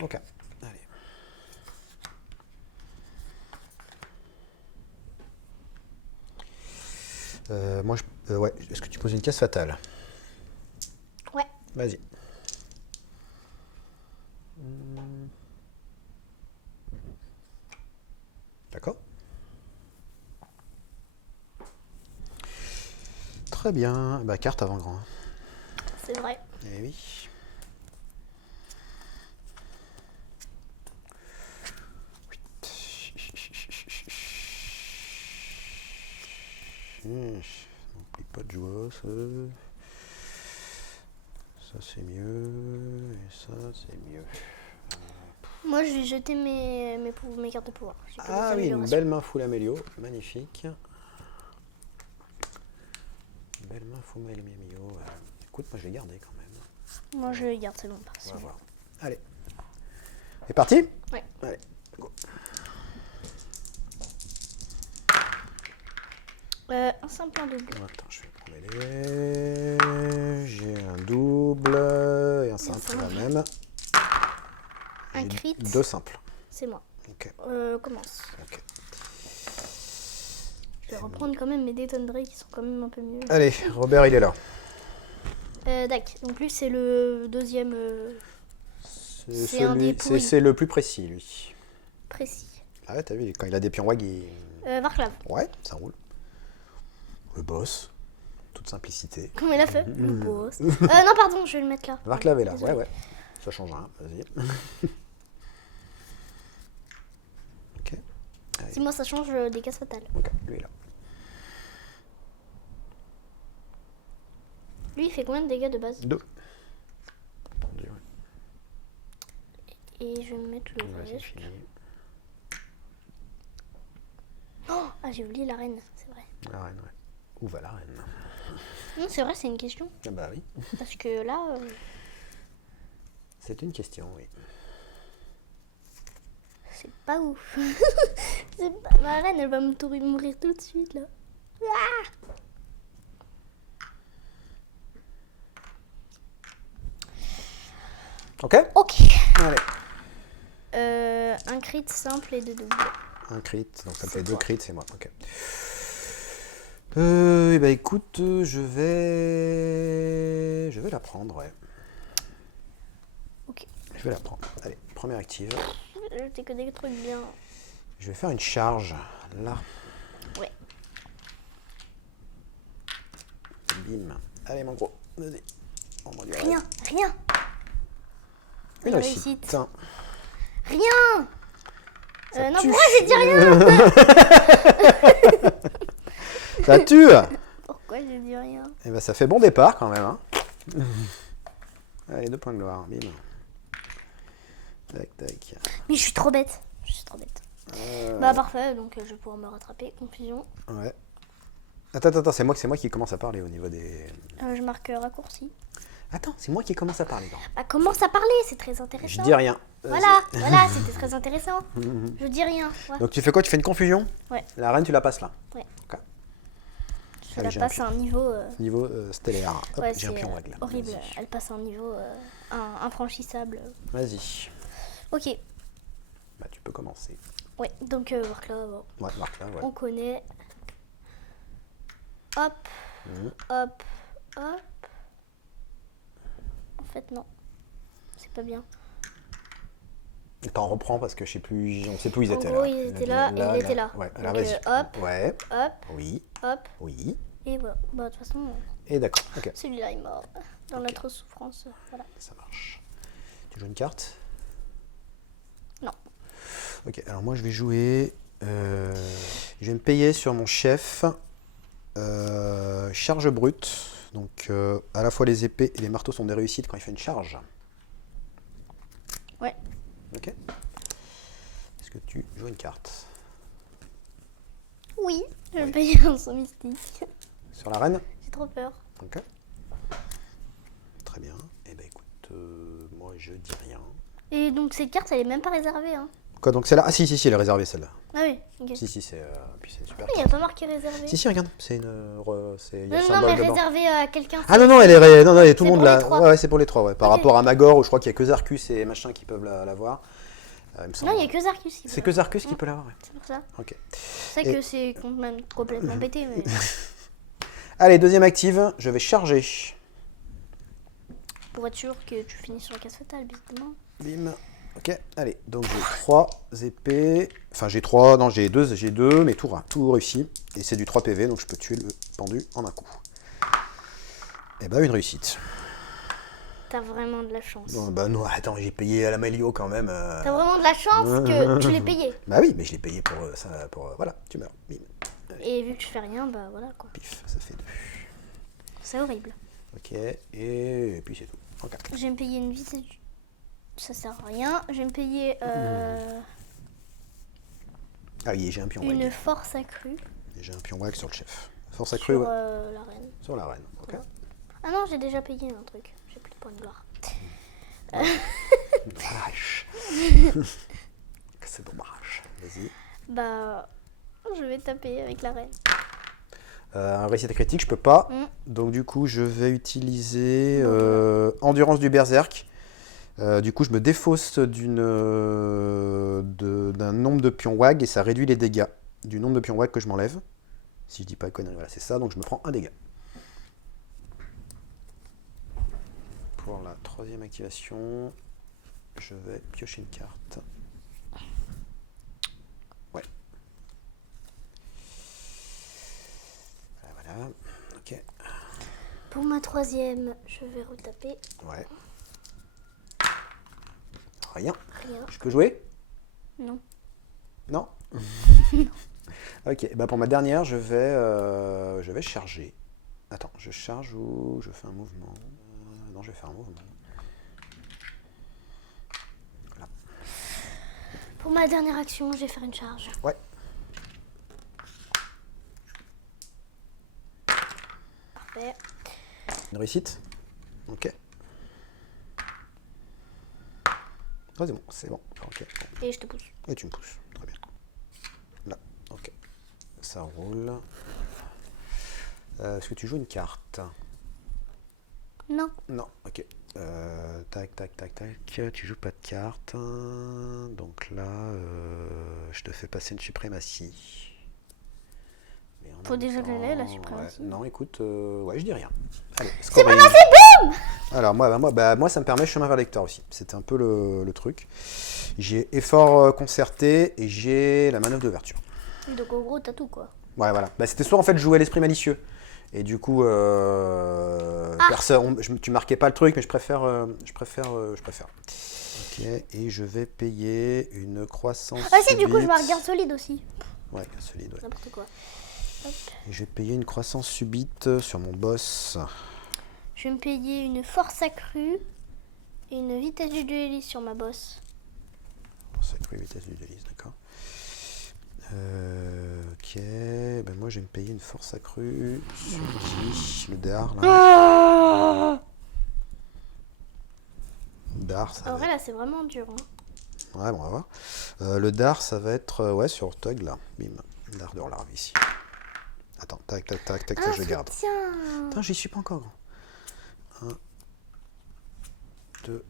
Ok. Allez. Moi, ouais. Est-ce que tu poses une case fatale? Ouais. Vas-y. D'accord. Très bien. Bah, carte avant grand. C'est vrai. Eh oui. N'oublie pas de jouer. Ça c'est mieux. Et ça c'est mieux. Moi, je vais jeter mes cartes de pouvoir. J'ai pas Ah des oui, une améliorations. belle main full amélio. Magnifique. Belle main full amélio. Écoute, moi je vais garder quand même. Moi, je garde, c'est bon. On va voir. Allez. C'est parti? Ouais. Allez, go. Un simple, un double. Attends, je vais prendre les. J'ai un double et un simple, la même. Un J'ai crit. deux simples. C'est moi. Ok. Commence. Ok. Je vais reprendre quand même mes détonneries qui sont quand même un peu mieux. Allez, Robert, il est là. Dac. Donc lui, c'est le deuxième C'est un des pourris. c'est le plus précis, lui. précis. Ah ouais, t'as vu, quand il a des pions wag, il... Varklav. Ouais, ça roule. Le boss. Toute simplicité. Comment il a fait Le boss. Non, pardon, je vais le mettre là. Varklav est là, Désolé. ouais. Ça change rien, vas-y. Ok. Allez. Si moi, ça change des cases fatales. Ok, lui est là. Lui, il fait combien de dégâts de base? 2. Et je vais me mettre le Vas-y, reste. fini. Oh, ah, j'ai oublié la reine, c'est vrai. La reine, ouais. Où va la reine? Non, c'est vrai, c'est une question. Ah bah oui. Parce que là, C'est une question, oui. c'est pas ouf. Ma reine, elle va mourir tout de suite, là. Ah Ok. Ok. Allez. Un crit simple et deux doubles. Un crit, donc ça me C'est fait 2 toi. crits, c'est moi. Ok. Eh ben écoute, je vais la prendre, ouais. Ok. Je vais la prendre. Allez, première active. T'es que des trucs bien. Je vais faire une charge, là. Ouais. Bim. Allez mon gros, vas-y. On va dire Rien. une Une réussite. réussite. Rien. Non, tue. pourquoi j'ai dit rien? Ça tue. Pourquoi j'ai dit rien? Eh ben ça fait bon départ quand même, hein. Allez, 2 points de gloire, bim. Tac, tac. Mais je suis trop bête. Bah parfait, donc je vais pouvoir me rattraper. Confusion. Ouais. Attends, c'est moi qui commence à parler au niveau des... Je marque raccourci. Attends, c'est moi qui commence à parler. Non. Bah commence à parler, c'est très intéressant. Je dis rien. Voilà, c'était très intéressant. Je dis rien. Ouais. Donc tu fais quoi? Tu fais une confusion? Ouais. La reine, tu la passes là? Ouais. Ok. Je Allez, la j'ai passe un à un niveau. Niveau stellaire. Hop, Ouais, j'ai un c'est pion règle. horrible. Vas-y. Elle passe à un niveau infranchissable. Vas-y. Ok. Bah tu peux commencer. Ouais, donc Warclaw, bon, Ouais, marque là, ouais. on connaît. Hop, hop. En fait, non. C'est pas bien. T'en reprends parce que je sais plus, on sait plus où ils En étaient gros, là. ils étaient là et il était là. Ouais, Donc, alors vas-y. hop, Ouais. hop, Oui. hop. Oui. Et voilà. Bah, de toute façon, Et d'accord. Ok. celui-là est mort. Dans notre souffrance. Voilà. Ça marche. Tu joues une carte? Non. Ok, alors moi je vais jouer. Je vais me payer sur mon chef. Charge brute. Donc à la fois les épées et les marteaux sont des réussites quand il fait une charge. Ouais. Ok. Est-ce que tu joues une carte? Oui, je vais payer un saut mystique. Sur la reine? J'ai trop peur. Ok. Très bien. Eh ben écoute, moi je dis rien. Et donc, cette carte, elle est même pas réservée. Hein. Quoi, donc celle-là? Ah si, elle est réservée celle-là. Ah oui, ok. Si, c'est puis c'est super. Il n'y a pas marqué réservé. Si, regarde, c'est une. Il y a le Non, symbole mais dedans. réservé à quelqu'un. Ah non, elle est non, tout le C'est monde pour l'a. les trois. Ouais, c'est pour les trois, ouais. Par Ok. rapport à Magor, où je crois qu'il y a que Zarkus et machin qui peuvent l'avoir. Il me semble. Non, il n'y a que Zarkus qui peut C'est que Zarkus qui peut l'avoir, ouais. C'est pour ça. Ok. C'est Et- que c'est complètement pété, mais... Allez, deuxième active, je vais charger. Pour être sûr que tu finis sur la case fatale, évidemment. Bim. Ok, allez, donc j'ai 3 épées. Enfin, j'ai 3, non, j'ai 2, mais tout réussi. Et c'est du 3 PV, donc je peux tuer le pendu en un coup. Et bah, une réussite. T'as vraiment de la chance. Bon, bah, non, attends, j'ai payé à la Mélio quand même. T'as vraiment de la chance que tu l'aies payé. Bah oui, mais je l'ai payé pour ça. Voilà, tu meurs. Bim. Et vu que je fais rien, bah voilà quoi. Pif, ça fait 2. C'est horrible. Ok, et puis c'est tout. Ok. Je vais me payer une visite. Ça sert à rien. Je vais me payer Ah oui, j'ai un pion une wag. force accrue J'ai un pion wag sur le chef. Force accrue, sur ouais. la reine. Sur la reine. Ok. Ah non, j'ai déjà payé un truc. J'ai plus de points de gloire. Vache. C'est dommage. Vas-y. Bah, je vais taper avec la reine. Un réussite critique, je peux pas. Mm. Donc du coup, je vais utiliser endurance du berserk. Du coup, je me défausse d'un nombre de pions wag et ça réduit les dégâts du nombre de pions wag que je m'enlève. Si je dis pas de conneries, voilà, c'est ça. Donc je me prends un dégât. Pour la troisième activation, je vais piocher une carte. Ouais. Voilà. Ok. Pour ma troisième, je vais retaper. Ouais. Rien. Rien. Je peux jouer? Non. Non. Ok, bah pour ma dernière, je vais charger. Attends, je charge ou je fais un mouvement? Non, je vais faire un mouvement. Voilà. Pour ma dernière action, je vais faire une charge. Ouais. Parfait. Une réussite? Ok. Oh, c'est bon, c'est bon. Ok. Et je te pousse. Et tu me pousses. Très bien. Là, ok. Ça roule. Est-ce que tu joues une carte? Non. Non, ok. Tac. Tu joues pas de carte. Donc là, je te fais passer une suprématie. Mais en Faut même déjà que je l'ai, la temps, suprématie. ouais. Non, écoute, ouais, je dis rien. Allez, C'est pas scoring. passé, boum! Alors, moi, ça me permet chemin vers lecteur aussi. C'était un peu le truc. J'ai effort concerté et j'ai la manœuvre d'ouverture. Donc en gros, t'as tout quoi. Ouais, voilà. Bah, c'était soit en fait jouer à l'esprit malicieux. Et du coup, tu marquais pas le truc, mais je préfère. Ok, et je vais payer une croissance. Ah si, du coup, je subite. marque garde solide aussi. Ouais, solide, ouais. N'importe quoi. Hop. Et je vais payer une croissance subite sur mon boss. Je vais me payer une force accrue et une vitesse du dueliste sur ma boss. Sacrée vitesse du dueliste, d'accord. Ok, ben moi je vais me payer une force accrue sur qui? Le dard là. Dard, ça En va vrai, là, c'est vraiment dur. Hein. Ouais, bon, on va voir. Le dard, ça va être ouais, sur Tug là. Bim. Dard de larve ici. Attends, tac, je garde. Tiens. Attends, j'y suis pas encore. 1, 2,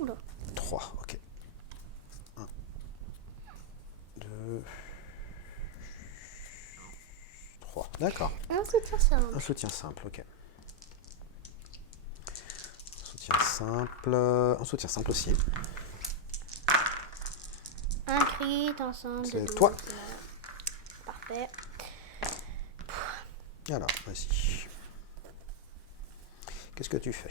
Oula. 3, ok. 1, 2, 3. D'accord. Un soutien simple. Un soutien simple, ok. Un soutien simple aussi. Un crit, ensemble. C'est de toi. 12. Parfait. Alors, vas-y. Qu'est-ce que tu fais?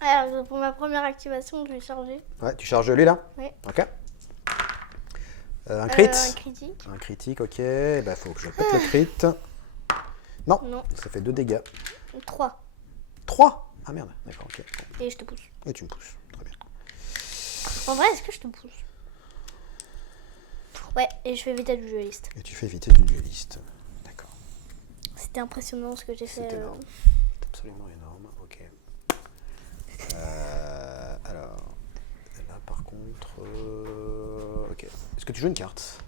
Alors, pour ma première activation, je vais charger. Ouais, tu charges lui là? Oui. Ok. Un crit? Un critique. Un critique, ok. Bah, faut que je pète le crit. Non, Non. ça fait 2 dégâts. 3. 3? Ah merde, d'accord, ok. Bon. Et je te pousse. Et tu me pousses, très bien. En vrai, est-ce que je te pousse? Ouais, et je fais vitesse du dueliste. Et tu fais vitesse du dueliste. D'accord. C'était impressionnant ce que j'ai fait. C'est énorme. C'est absolument énorme, ok. Alors, là par contre, que tu joues une carte?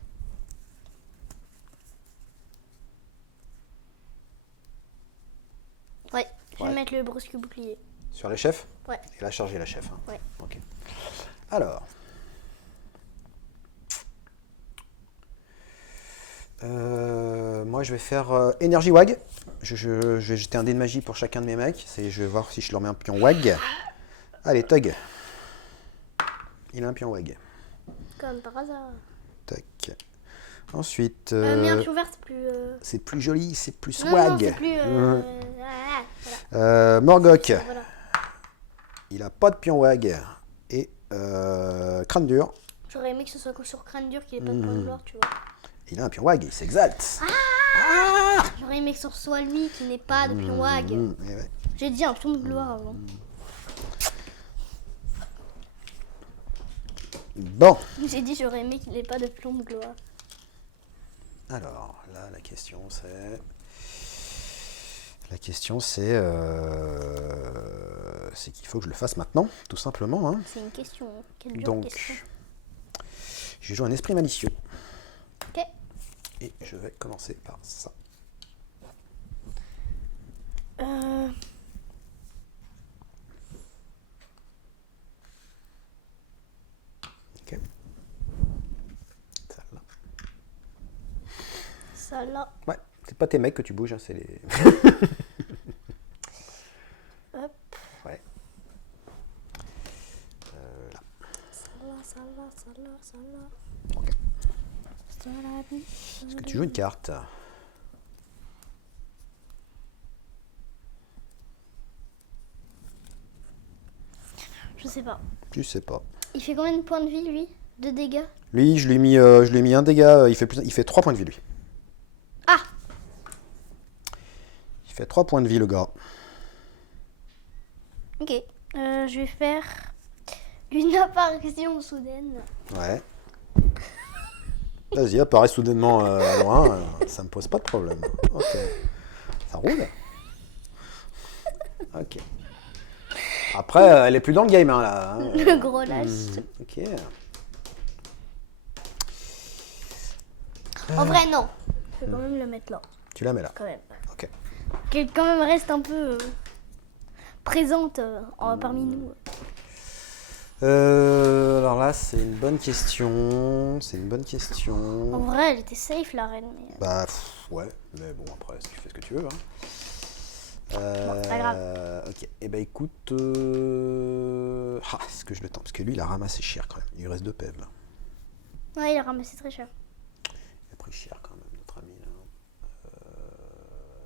Ouais, je Ouais. vais mettre le brusque bouclier. Sur les chefs? Ouais. Il a chargé la chef. Hein. Ouais. Ok. Alors. Moi, je vais faire énergie WAG. Je vais jeter un dé de magie pour chacun de mes mecs. Je vais voir si je leur mets un pion WAG. Allez, Tug. Il a un pion WAG. Comme par hasard. Tac. Ensuite. Mais un pion vert, c'est plus... C'est plus joli, c'est plus Non, WAG. non, c'est plus... Morgok. Voilà. Il a pas de pion WAG. Et crâne dur. J'aurais aimé que ce soit sur crâne dur qu'il ait pas de point de gloire, tu vois. Il a un pion WAG, il s'exalte. J'aurais aimé que ce soit lui qui n'ait pas de pion wag. Eh ouais. J'ai dit un pion de gloire avant. Bon. J'ai dit j'aurais aimé qu'il n'ait pas de pion de gloire. Alors, là, la question c'est... C'est qu'il faut que je le fasse maintenant, tout simplement. Hein. C'est une question. Quelle dure Donc, question. je joue un esprit malicieux. Ok. Et je vais commencer par ça. Ok. Celle-là. Ça là. Ouais, c'est pas tes mecs que tu bouges, hein, c'est les... Hop. Ouais. Là. Ça là. Ok. Ça là. Est-ce que tu joues une carte? Je sais pas. Tu sais pas. Il fait combien de points de vie, lui? De dégâts? Lui, je lui ai mis un dégât, il fait 3 points de vie, lui. Ah! Il fait 3 points de vie, le gars. Ok. Je vais faire une apparition soudaine. Ouais. Vas-y, apparaît soudainement loin, ça me pose pas de problème. Ok. Ça roule? Ok. Après, elle est plus dans le game, hein, là. Hein. Le gros lâche. Ok. En vrai, non. Je vais quand même le mettre là. Tu la mets là. Quand même. Ok. Qu'elle quand même reste un peu présente parmi nous. Alors là, c'est une bonne question. En vrai, elle était safe, la reine. Mais... Bah, ouais. Mais bon, après, tu fais ce que tu veux. Hein. Bon, c'est pas grave. Ok. Et bah, écoute. Est-ce que je le tente? Parce que lui, il a ramassé cher quand même. Il lui reste 2 PV là. Ouais, il a ramassé très cher. Il a pris cher quand même, notre ami. Là.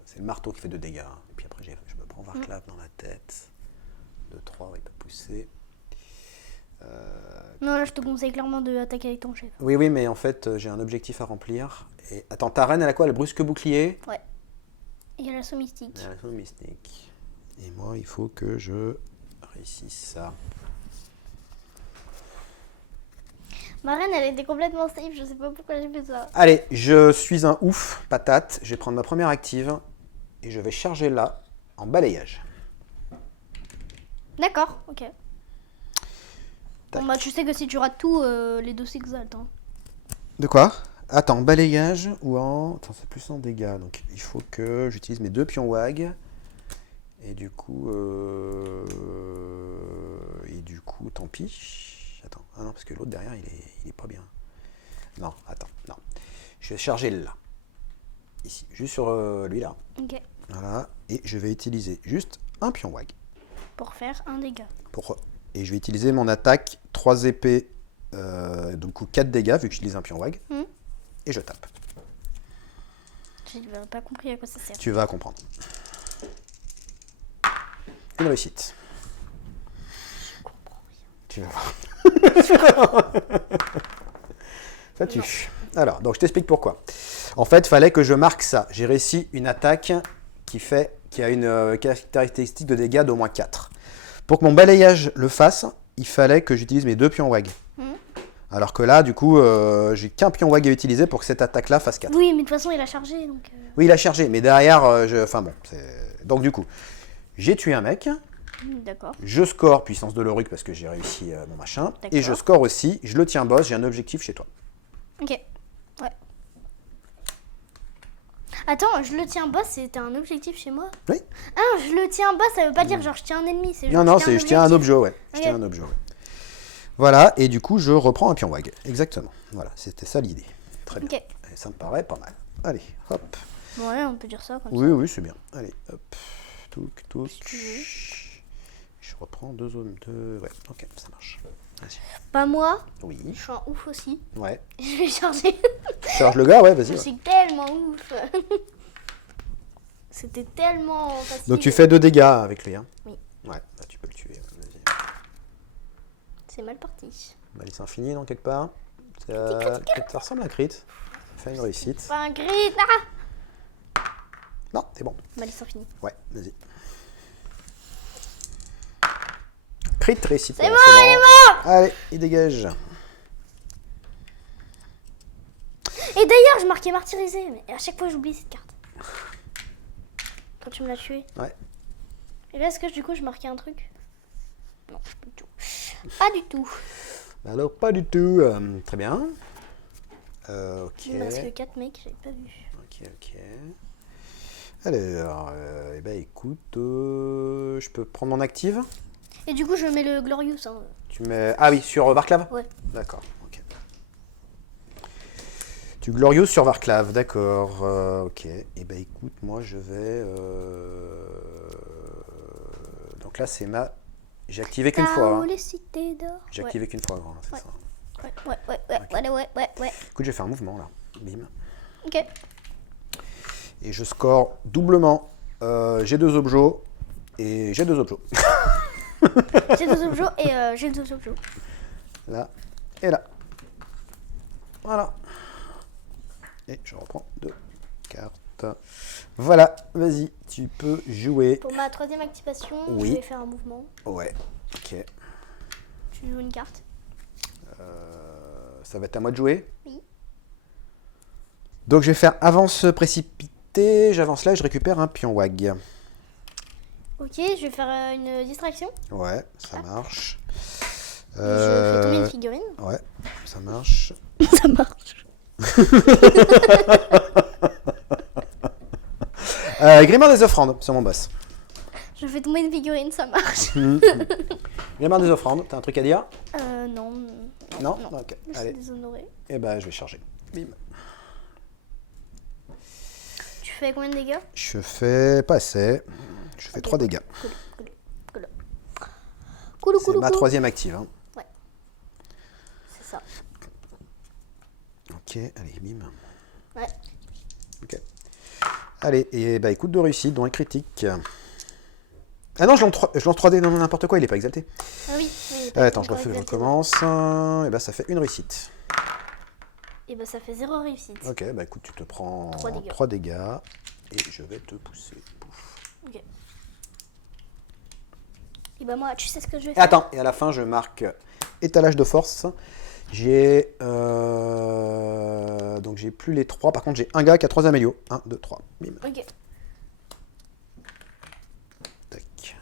C'est le marteau qui fait 2 dégâts. Hein. Et puis après, je me prends Varclav dans la tête. 2-3, il peut pousser. Non, là, je te conseille clairement de attaquer avec ton chef. Oui, mais en fait, j'ai un objectif à remplir. Et attends, ta reine, elle a quoi? Elle brusque bouclier? Ouais. Et l'assaut mystique. Elle a son mystique. Et moi, il faut que je réussisse ça. Ma reine, elle était complètement safe. Je sais pas pourquoi j'ai fait ça. Allez, je suis un ouf, patate. Je vais prendre ma première active et je vais charger là en balayage. D'accord, ok. Tac. Bon, bah, tu sais que si tu rates tout, les deux s'exaltent. Hein. De quoi? Attends, balayage ou en... Attends, c'est plus en dégâts. Donc, il faut que j'utilise mes 2 pions WAG. Et du coup, tant pis. Attends, ah non, parce que l'autre derrière, il est pas bien. Non, attends, non. Je vais charger là. Ici, juste sur lui là. Ok. Voilà, et je vais utiliser juste un pion WAG. Pour faire un dégât. Et je vais utiliser mon attaque 3 épées, donc 4 dégâts vu que j'utilise un pion WAG. Et je tape. J'ai pas compris à quoi ça sert. Tu vas comprendre. Une réussite. Je comprends rien. Tu vas voir. Ça tue. Alors, donc je t'explique pourquoi. En fait, il fallait que je marque ça. J'ai réussi une attaque qui a une caractéristique de dégâts d'au moins 4. Pour que mon balayage le fasse, il fallait que j'utilise mes 2 pions WAG. Alors que là, du coup, j'ai qu'un pion WAG à utiliser pour que cette attaque-là fasse 4. Oui, mais de toute façon, il a chargé. Donc, Oui, il a chargé, mais derrière, enfin bon. Donc du coup, j'ai tué un mec. D'accord. Je score puissance de l'Oruc parce que j'ai réussi mon machin. Et je D'accord. score aussi, je le tiens boss, j'ai un objectif chez toi. Ok. Ouais. Attends, je le tiens bas, c'était un objectif chez moi? Oui. Ah, je le tiens bas, ça veut pas dire genre je tiens un ennemi, c'est genre Non, c'est je tiens un objet, ouais. Je Ok. tiens un objet, ouais. Voilà, et du coup, je reprends un pion wag. Exactement. Voilà, c'était ça l'idée. Très bien. Ok. Et ça me paraît pas mal. Allez, hop. Ouais, on peut dire ça comme Oui, ça. oui, c'est bien. Allez, hop. Touc, touc. tu veux. Je reprends deux zones. Ouais, ok, ça marche. Vas-y. Pas moi, Oui. je suis un ouf aussi. Ouais. Je vais charger. Charge le gars, ouais, vas-y. Je Ouais. suis tellement ouf. C'était tellement facile. Donc tu fais 2 dégâts avec lui, hein? Oui. Ouais, bah, tu peux le tuer. Vas-y. C'est mal parti. Malice infinie, non, quelque part. Ça ressemble à un crit. Fais une réussite. Pas un crit. Ah, Non, c'est bon. malice infinie. Ouais, vas-y. Crit, réussite. C'est ouais, bon, c'est il est mort. Allez, il dégage. Et d'ailleurs, je marquais martyrisé, mais à chaque fois j'oublie cette carte. Quand tu me l'as tué. Ouais. Et là, est-ce que du coup je marquais un truc? Non, pas du tout. Pas du tout. Alors, pas du tout. Très bien. Ok. Il me reste que 4 mecs, j'avais pas vu. Ok. Alors, eh ben, écoute, je peux prendre mon active. Et du coup, je mets le Glorious. Hein. Tu mets... Ah oui, sur Varclav. Ouais. D'accord, ok. Tu Glorious sur Varclav, d'accord. Ok. Eh ben écoute, moi je vais... Donc là, c'est ma... J'ai activé qu'une fois. Tao, Hein. les cités d'or. J'ai activé qu'une fois, grand, c'est Ouais. ça. Ouais. Écoute, je vais faire un mouvement là. Bim. Ok. Et je score doublement. J'ai 2 objets. Et j'ai 2 objets. J'ai 2 objets et j'ai 2 objets. Là et là. Voilà. Et je reprends 2 cartes. Voilà, vas-y, tu peux jouer. Pour ma 3e activation, Oui. je vais faire un mouvement. Ouais, ok. Tu joues une carte. Ça va être à moi de jouer. Oui. Donc je vais faire avance précipitée. J'avance là et je récupère un pion wag. Ok, je vais faire une distraction. Ouais, ça marche. Je fais tomber une figurine. Ouais, ça marche. Ça marche. Grimoire des offrandes sur mon boss. Je fais tomber une figurine, ça marche. Grimoire des offrandes, t'as un truc à dire? Non. Non, Non. ok. Je suis Allez, déshonorée. et ben je vais charger. Bim. Tu fais combien de dégâts? Je fais pas assez. Je fais 3 dégâts. Cool. C'est ma 3e active. Hein. C'est ça. Ok, allez, bim. Ouais. Ok. Allez, et bah écoute, de réussite, dont un critique. Ah non, je lance 3D, non, n'importe quoi, il est pas exalté. Ah oui. Attends, je recommence. Et bah ça fait une réussite. Et bah ça fait 0 réussite. Ok, bah écoute, tu te prends 3 dégâts. 3 dégâts. Et je vais te pousser. Pouf. Ok. Et bah moi, tu sais ce que je vais Et faire? attends, et à la fin, je marque étalage de force. J'ai donc j'ai plus les 3. Par contre, j'ai un gars qui a 3 amélios. 1, 2, 3. Bim. Ok. Tac.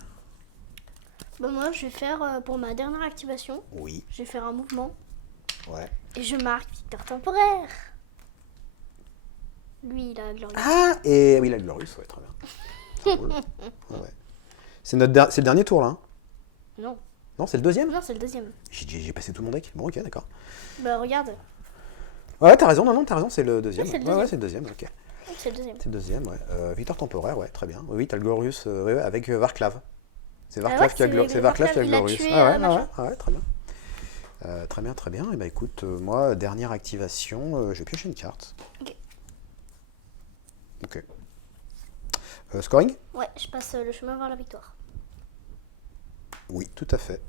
Bah moi, je vais faire pour ma dernière activation. Oui. Je vais faire un mouvement. Ouais. Et je marque victoire temporaire. Lui, il a Glorious. Ah, et oui, la Glorious, ouais, très bien. C'est cool. Ouais. C'est le dernier tour là. Hein. Non. Non, c'est le deuxième. Non, c'est le deuxième. J'ai passé tout mon deck. Bon, ok, d'accord. Bah regarde. Ouais, t'as raison, non, t'as raison, c'est le deuxième. Ouais, c'est le Ouais, deuxième. c'est le deuxième, ok. C'est le deuxième. C'est le deuxième, ouais. Victoire temporaire, ouais, très bien. Oui, t'as le Glorious ouais, avec Varclav. C'est Ah Varclav ouais, qui a c'est Varclav qui a Varclav, il a Glorious. tué, Ah ouais, machin. ouais, très bien. Très bien. Et bah écoute, moi, dernière activation, je vais piocher une carte. Ok. Scoring? Ouais, je passe le chemin vers la victoire. Oui, tout à fait.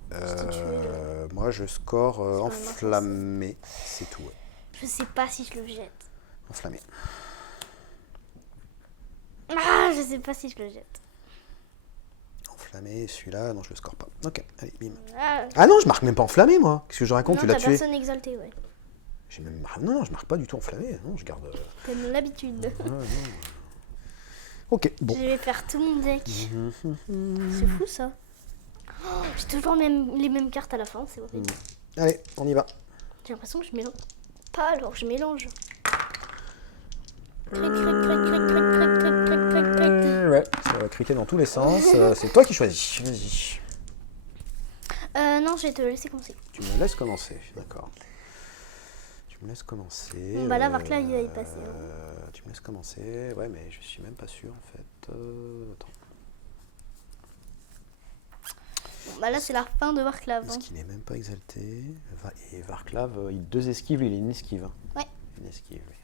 Moi, je score enflammé, c'est tout. Ouais. Je sais pas si je le jette. Enflammé. Ah, je sais pas si je le jette. Enflammé, celui-là, non, je le score pas. Ok, allez, bim. Ah, Ah non, je marque même pas enflammé, moi. Qu'est-ce que je raconte? non, Tu l'as t'as tué. personne exalté, ouais. Non, je marque pas du tout enflammé. Non, je garde. Comme l'habitude. Ok, bon. Je vais faire tout mon deck. C'est fou ça. Oh, j'ai toujours les mêmes cartes à la fin, c'est horrible. Allez, on y va. J'ai l'impression que je mélange. pas, alors je mélange. Cric, cric, cric, cric, cric, cric, cric, cric, cric, cric. Ouais, ça va criter dans tous les sens. C'est toi qui choisis. Vas-y. Non, je vais te laisser commencer. Tu me laisses commencer, d'accord. Tu me laisses commencer. Bon, bah là, Varclav, il va y passer. Tu me laisses commencer. Ouais, mais je suis même pas sûr en fait. Attends. Bon, bah là, c'est la fin de Varclav. Parce qu'il n'est même pas exalté. Et Varclav, il a 2 esquives, il a une esquive. Ouais. Une esquive, oui.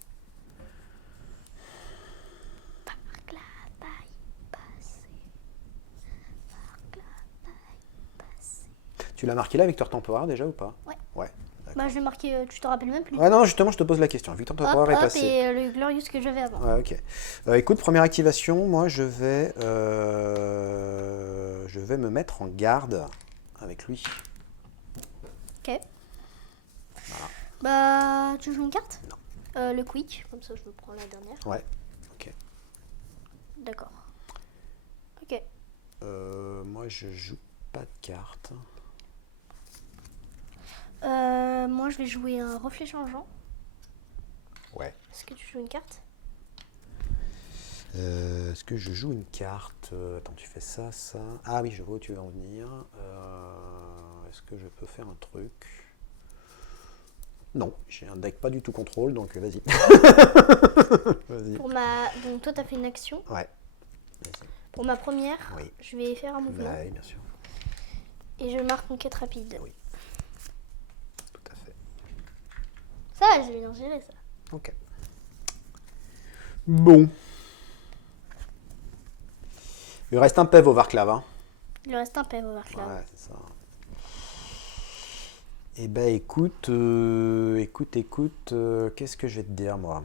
Varclav va y passer. Varclav va y passer. Tu l'as marqué là, Victor Temporaire, déjà ou pas? Ouais. Ouais. Bah, je l'ai marqué, tu te rappelles même plus. Ouais, non, justement, je te pose la question. Victor Temporaire est passé. Et le Glorious que j'avais avant. Ouais, ok. Écoute, première activation, moi je vais me mettre en garde avec lui. Ok. Voilà. Bah, tu joues une carte? Non. Le quick, comme ça je me prends la dernière. Ouais, ok. D'accord. Ok. Moi je joue pas de carte. Moi je vais jouer un reflet changeant. Ouais. Est-ce que tu joues une carte? Est-ce que je joue une carte? Attends, tu fais ça, ça. Ah oui, je vois où tu veux en venir. Est-ce que je peux faire un truc? Non, j'ai un deck pas du tout contrôle, donc vas-y. Vas-y. Donc toi, tu as fait une action. Ouais. Vas-y. Pour ma première, Oui. je vais faire un mouvement. Oui, bien sûr. Et je marque en quête rapide. Oui. Tout à fait. Ça, j'ai bien géré ça. Ok. Bon. Il reste un PEV au Varclav. Hein. Il reste un PEV au Varclav. Ouais, c'est ça. Eh ben écoute, qu'est-ce que je vais te dire moi?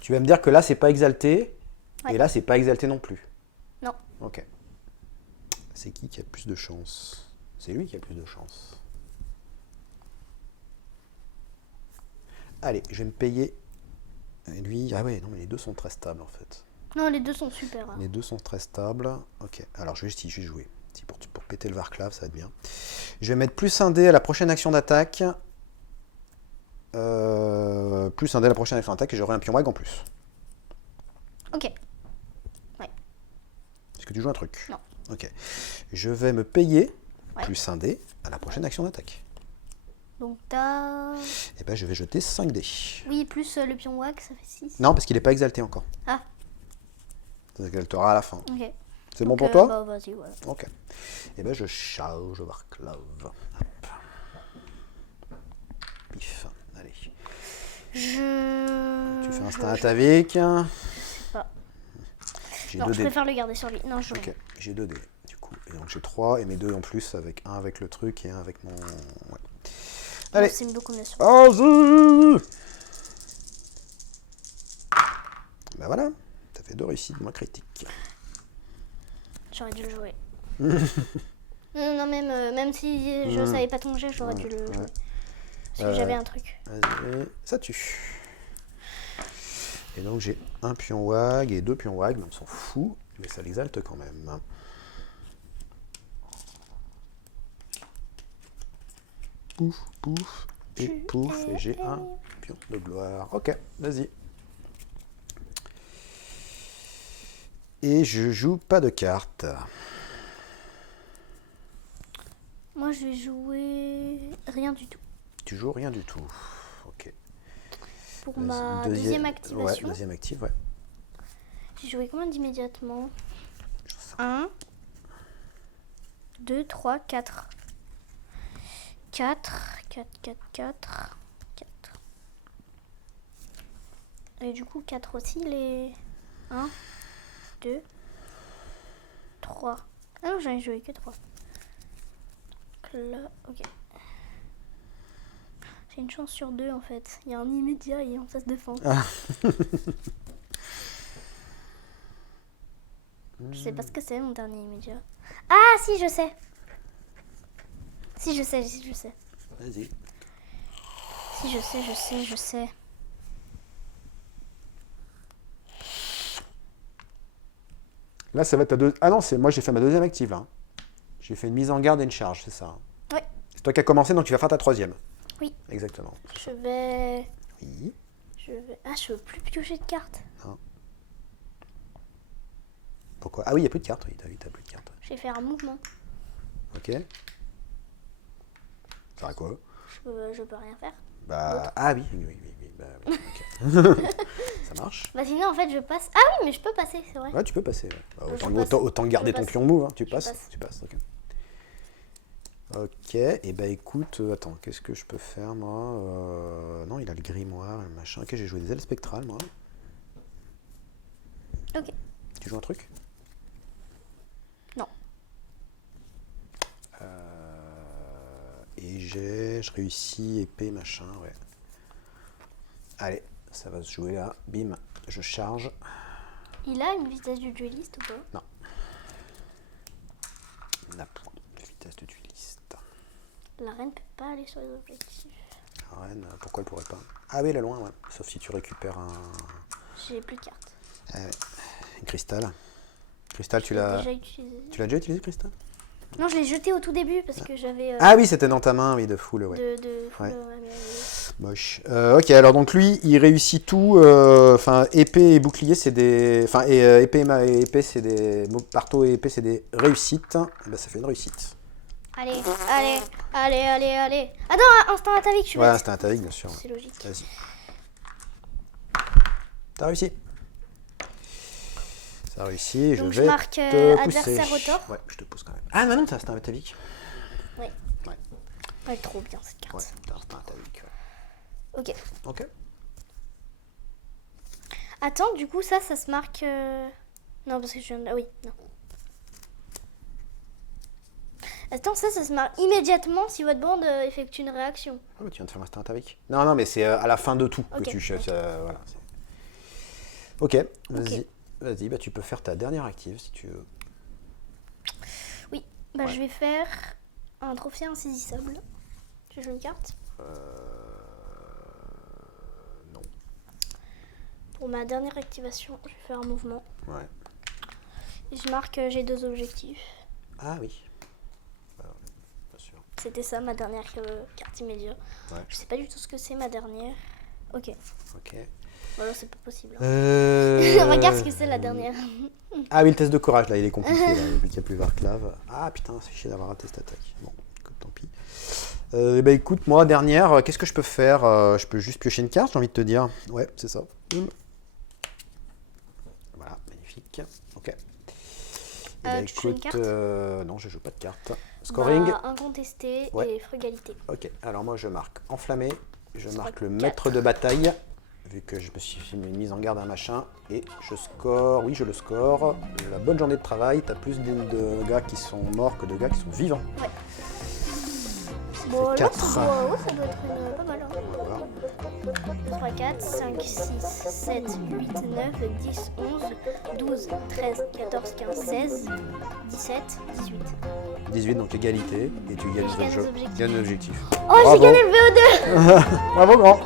Tu vas me dire que là c'est pas exalté, ouais. Et là c'est pas exalté non plus. Non. Ok. C'est qui a plus de chance? C'est lui qui a plus de chance. Allez, je vais me payer. Et lui, ah ouais, non mais les deux sont très stables en fait. Non, les deux sont super. Hein. Les deux sont très stables. Ok, alors je vais jouer. Si pour péter le Varclav, ça va être bien. Je vais mettre plus un dé à la prochaine action d'attaque. Plus un dé à la prochaine action d'attaque et j'aurai un pion wag en plus. Ok. Ouais. Est-ce que tu joues un truc? Non. Ok. Je vais me payer plus un dé à la prochaine action d'attaque. Donc t'as... Et ben je vais jeter 5 dés. Oui, plus le pion wag, ça fait 6. Non, parce qu'il n'est pas exalté encore. Ah. Ça exaltera à la fin. Ok. C'est bon pour toi? Bah, vas-y, ouais. Ok. Et ben je charge Varclav. Hop. Pif. Allez. Tu fais un stun atavique. Je sais pas. J'ai non, 2 je dés. préfère le garder sur lui. Non, je... Ok, j'ai 2 dés, du coup. Et donc j'ai 3 et mes 2 en plus, avec un avec le truc et un avec mon... Ouais. Allez. C'est beaucoup mieux. Vas-y. Ben voilà, t'as fait 2 réussites, moins critiques. J'aurais dû le jouer. non, même si je savais pas ton jet, j'aurais dû le jouer. Parce que j'avais un truc. Vas-y, ça tue. Et donc j'ai un pion wag et 2 pions wag, mais on s'en fout, mais ça l'exalte quand même. Pouf, pouf, et pouf, et j'ai un pion de gloire. Ok, vas-y. Et je joue pas de cartes. Moi, je vais jouer rien du tout. Tu joues rien du tout. Ok. Pour ma deuxième activation. Ouais, deuxième active, ouais. J'ai joué combien d'immédiatement? 1, 2, 3, 4. 4. Et du coup, 4 aussi, les... 1, 2, 3. Ah non, j'en ai joué que 3. Donc là, ok. J'ai une chance sur 2 en fait. Il y a un immédiat et en face défense. Ah. Je sais pas ce que c'est mon dernier immédiat. Ah si, je sais. Si, je sais. Vas-y. Si, je sais. Là, ça va être ta deux... Ah non, c'est moi j'ai fait ma deuxième active. Hein. J'ai fait une mise en garde et une charge, c'est ça. Ouais. C'est toi qui as commencé, donc tu vas faire ta troisième. Oui. Exactement. Je vais... Oui. Ah, je veux plus piocher de cartes. Pourquoi? Ah oui, il n'y a plus de cartes. Oui, t'as plus de cartes. Je vais faire un mouvement. Ok. Ça va quoi? Je peux rien faire. Bah, ah oui. Bah, oui, ok. Ça marche. Bah sinon, en fait, je passe... Ah oui, mais je peux passer, c'est vrai. Ouais, tu peux passer. Ouais. Bah, Je autant, passe. autant garder Je ton passe. pion move. Hein. Tu Je passes. passe. Tu passes, ok. Ok, et bah écoute, attends, qu'est-ce que je peux faire moi? Non, il a le grimoire, le machin. Ok, j'ai joué des ailes spectrales moi. Ok. Tu joues un truc? Non. Et je réussis épée machin, ouais. Allez, ça va se jouer là. Bim, je charge. Il a une vitesse du dueliste ou pas? Non. Il n'a point de vitesse de dueliste. La reine peut pas aller sur les objectifs. La reine, pourquoi elle pourrait pas? Ah oui, elle est loin, ouais. Sauf si tu récupères un... J'ai plus de cartes. Une cristal. Cristal, tu l'as... déjà utilisé. Tu l'as déjà utilisé, cristal? Non, je l'ai jeté au tout début parce que j'avais... Ah oui, c'était dans ta main, oui, de full, ouais. De full, Ouais. mais- Moche. Ok, alors donc lui, il réussit tout. Enfin, épée et bouclier, c'est des... Enfin, épée, et épée, c'est des... Marteau et épée, c'est des réussites. Et ben, ça fait une réussite. Allez. Attends, instant atavique, je suis Ouais, bête. c'était un tavic, bien sûr. C'est logique. Vas-y. T'as réussi. Ça a réussi, Donc je je vais marque te pousser. adversaire au tort. Ouais, je te pousse quand même. Ah non, non, c'était un tavic. Ouais. Ouais. Elle est trop bien cette carte. Ouais, c'était un tavic. Ouais. Ok. Ok. Attends, du coup, ça se marque... Non, parce que je viens de... Ah oui, non. Attends, ça se marque immédiatement si votre bande effectue une réaction. Ah, bah, tu viens de faire un tavic. Non, non, mais c'est à la fin de tout Ok, que tu cherches. ok. Voilà. Ok, vas-y. Ok. Vas-y, bah, tu peux faire ta dernière active si tu veux. Oui, bah Ouais. je vais faire un trophée insaisissable. Je joue une carte. Non. Pour ma dernière activation, je vais faire un mouvement. Ouais. Et je marque j'ai 2 objectifs. Ah oui. Bah, bien sûr. C'était ça ma dernière carte immédiate. Ouais. Je sais pas du tout ce que c'est ma dernière. Ok. Ok. Voilà, c'est pas possible. Regarde ce que Euh... c'est la dernière. Ah oui, le test de courage, là, il est compliqué, là, vu qu'il n'y a plus Varclav. Ah putain, c'est chier d'avoir raté cette attaque. Bon, écoute, tant pis. Bah écoute, moi, dernière, qu'est-ce que je peux faire? Je peux juste piocher une carte, j'ai envie de te dire. Ouais, c'est ça. Voilà, magnifique. Ok. Et bah, tu joues une carte non, je joue pas de carte. Scoring. Bah, incontesté Ouais. et frugalité. Ok, alors moi je marque enflammé, je marque le 4. maître de bataille, vu que je me suis fait une mise en garde à un machin, et je score, oui je le score, la bonne journée de travail, t'as plus de gars qui sont morts que de gars qui sont vivants. Ouais. Ça Bon, fait là, 4. ça doit être une, pas mal. Hein. 3, 4, 5, 6, 7, 8, 9, 10, 11, 12, 13, 14, 15, 16, 17, 18. 18 donc égalité, et tu gagnes Je gagne le jeu. les objectifs. Gagnes l'objectif. Oh, j'ai gagné le VO2! Bravo grand.